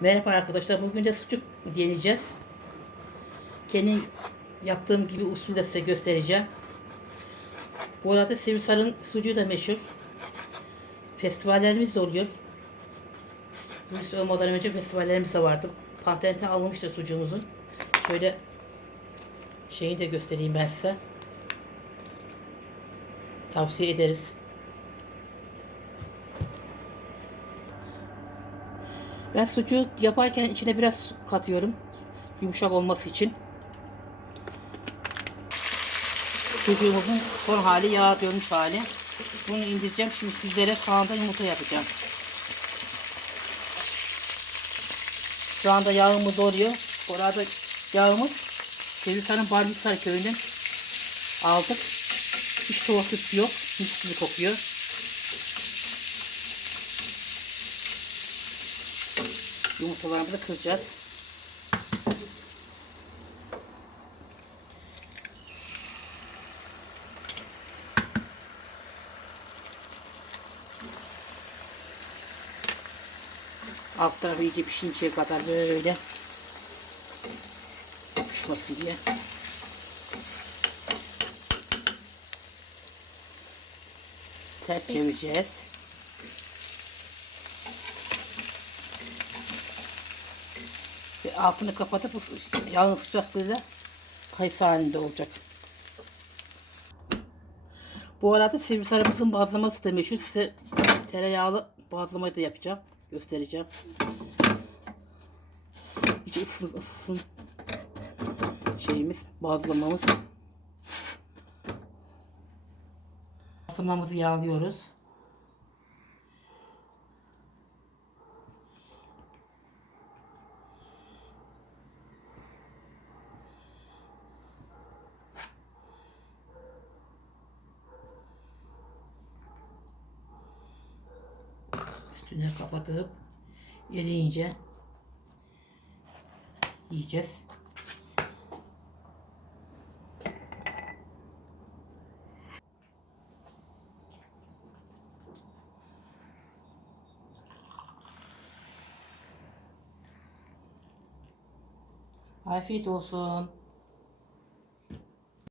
Merhaba arkadaşlar. Bugün de sucuk deneyeceğiz. Kendim yaptığım gibi usulde size göstereceğim. Bu arada Sivrisar'ın sucuğu da meşhur. Festivallerimiz de oluyor. Virüs olmadan önce festivallerimiz de vardı. Pantenten alınmıştır sucuğumuzun. Şöyle şeyini de göstereyim ben size. Tavsiye ederiz. Ben sucuk yaparken içine biraz katıyorum. Yumuşak olması için. Sucuğumuzun son hali yağ dönmüş hali. Bunu indireceğim. Şimdi sizlere sağında yumurta yapacağım. Şu anda yağımız oluyor. Bu arada yağımız Sivrisar'ın Barbisar köyünden aldık. Hiç tuhaf yok. Mis gibi kokuyor. Yumurtalarımızı kıracağız. Alt tarafı iyice pişinceye kadar böyle yapışmasın diye. Ters çevireceğiz. Altını kapatıp yağın sıcaklığıyla kayısı halinde olacak. Bu arada sivrisarımızın bazlaması da meşhur. Size tereyağlı bazlamayı da yapacağım. Göstereceğim. İyice ısın, ısın şeyimiz, bazlamamız. Bazlamamızı yağlıyoruz. Üstüne kapatıp eriyince yiyeceğiz. Afiyet olsun.